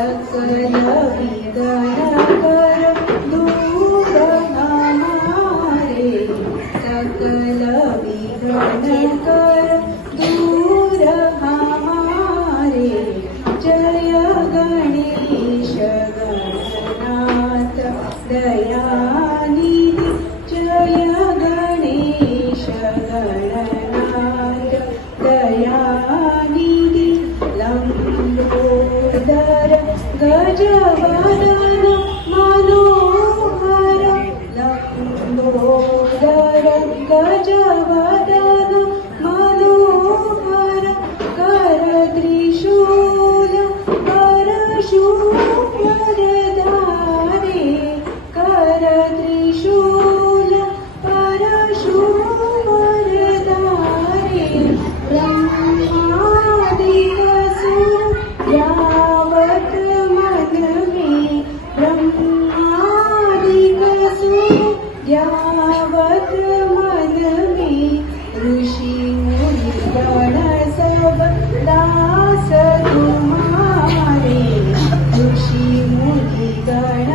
सकल विघ्न कर दूर हमारे, सकल विघ्न कर दूर हमारे। जय गणेश गणनाथ दयानिधि, जय गणेश गणनाथ दयानिधि। लंबोदर गजवदन मनोहर, लंबोदर गजवदन मनोहर। कर त्रिशूल परशुमधारे, कर त्रिशूल परशुमधारे। ब्रह्मादिक सुर यावत मन में, ब्रह्मादिक सुर यावत मन में। ऋषि मुनि गण सब दास तुम्हारे, ऋषि मुनि गण